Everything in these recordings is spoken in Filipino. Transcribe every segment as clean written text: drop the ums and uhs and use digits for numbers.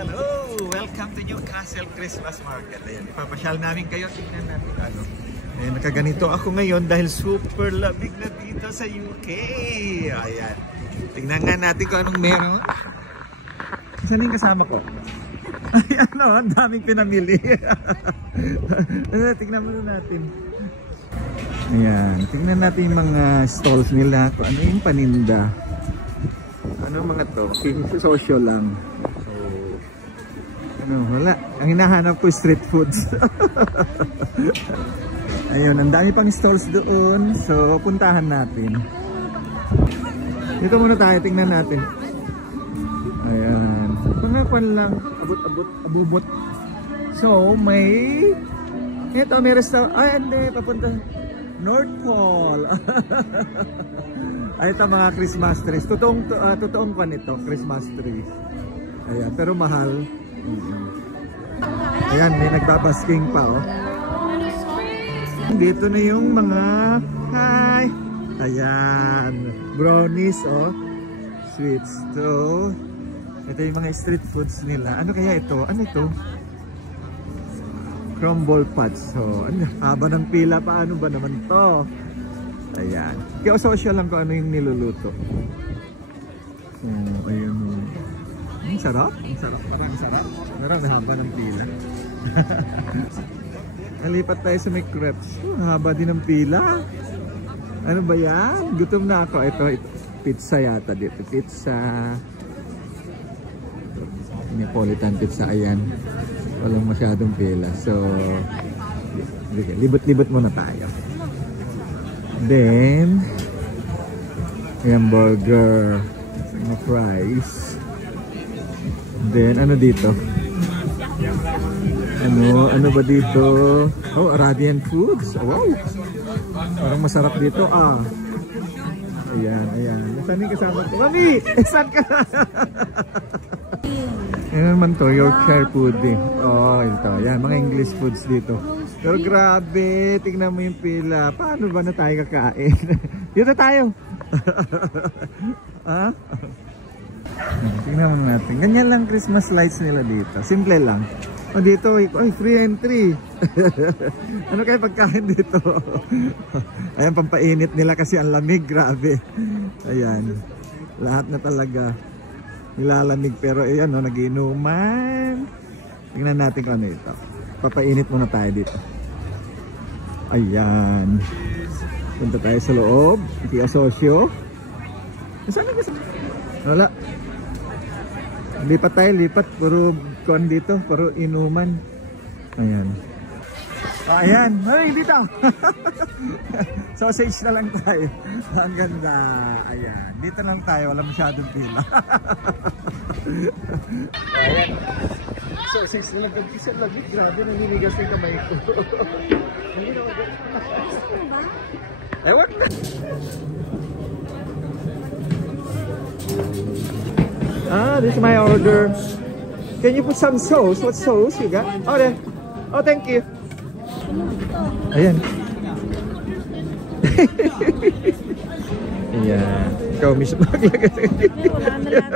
Hello! Welcome to Newcastle Christmas Market. Ayan, ipapasyal namin kayo. Tingnan natin ano. Ayan, nakaganito ako ngayon dahil super lamig na dito sa UK. Ayan. Tingnan nga natin kung anong meron. Saan yung kasama ko? Ay, ano, ang daming pinamili. Tingnan muna natin. Ayan, tingnan natin yung mga stalls nila. Kung ano yung paninda. Ano mga to? Social lang. So, ano, wala. Ang hinahanap ko street foods. Ayun, ang dami pang stalls doon. So, puntahan natin. Dito muna tayo, tingnan natin. Ayan. Mga kwan lang. Abubot. So, may... Ito, may restaurant. Ay, hindi. Papunta. North Pole. Ay, ito mga Christmas trees. Totoong kwan ito, Christmas trees. Ayan, pero mahal. Ayan, may nagbabasking pa, oh. Dito na yung mga... Hi! Ayan. Brownies, oh. Sweets. So, ito yung mga street foods nila. Ano kaya ito? Ano ito? Crumble Pots. So, ano? Haba ng pila. Paano ba naman to? Ayan. Kaya social lang kung ano yung niluluto. Oh, ayun. Ang sarap. Ang sarap. Parang sarap. Parang haba ng pila. Nalipat tayo sa may crepes. Haba din ng pila. Ano ba yan? Gutom na ako. Ito pizza yata dito. Pizza. Neapolitan pizza. Ayan. Walang masyadong pila. So, libot-libot muna tayo. Then, ayan, burger. Mga fries. Then, ano dito? Ano ba dito? Oh, Arabian foods. Wow! Parang masarap dito. Ah. Ayan, ayan. Saan yung kasama ko? Mami! Saan ka? Yan naman to, Yorkshire pudding. Oh, ito. Yan, mga English foods dito. Pero grabe, tingnan mo yung pila. Paano ba na tayo kakain? Dito tayo. Ha? Tingnan mo natin. Ganyan lang Christmas lights nila dito. Simple lang. O dito, ay, free entry. Ano kaya pagkain dito? Ayan, pampainit nila kasi ang lamig. Grabe. Ayan. Lahat na talaga nilalamig. Pero ayan, no, nagiinuman. Tingnan natin kung ano ito. Papainit muna tayo dito. Ayan. Punta tayo sa loob. Iti asosyo. Saan na kasi? Wala. Lipat tayo, lipat. Puro kuan dito. Puro inuman. Ayan. Ayan. Ay, dito. Sausage na lang tayo. Ang ganda. Ayan. Dito lang tayo. Wala masyadong pila. Ayan. Sausage na lang. Isa lagi. Grabe. Naninigas na yung kamay ko. Ewan na. This is my order. Can you put some sauce? What sauce you got? Oh, there. Oh, thank you. Ayan. Ayan. Ikaw mismo maglagay.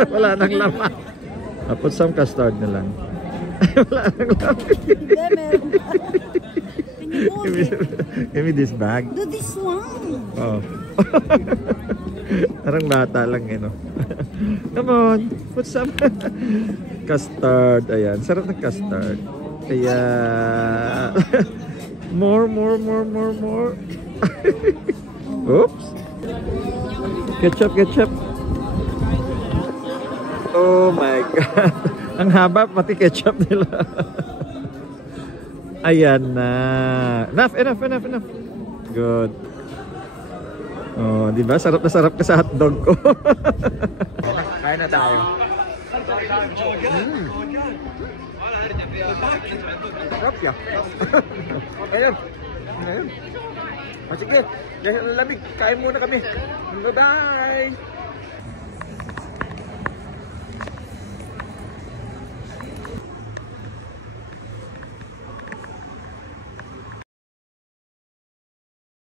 Wala nang laman. Put some custard na lang. Wala nang laman. Give me this bag. Do this one. Oh. Parang bata lang no? Come on, put some custard. Ayan, sarap ng custard. Kaya more. Oops. Ketchup. Oh my God. Ang haba pati ketchup nila. Ayan na. Enough. Good. Oh, di ba? Sarap na sarap ka sa hotdog ko. Kain na tayo. Sarap ya. Ayun. Sige. Dahil lamig, kain muna kami. Bye-bye.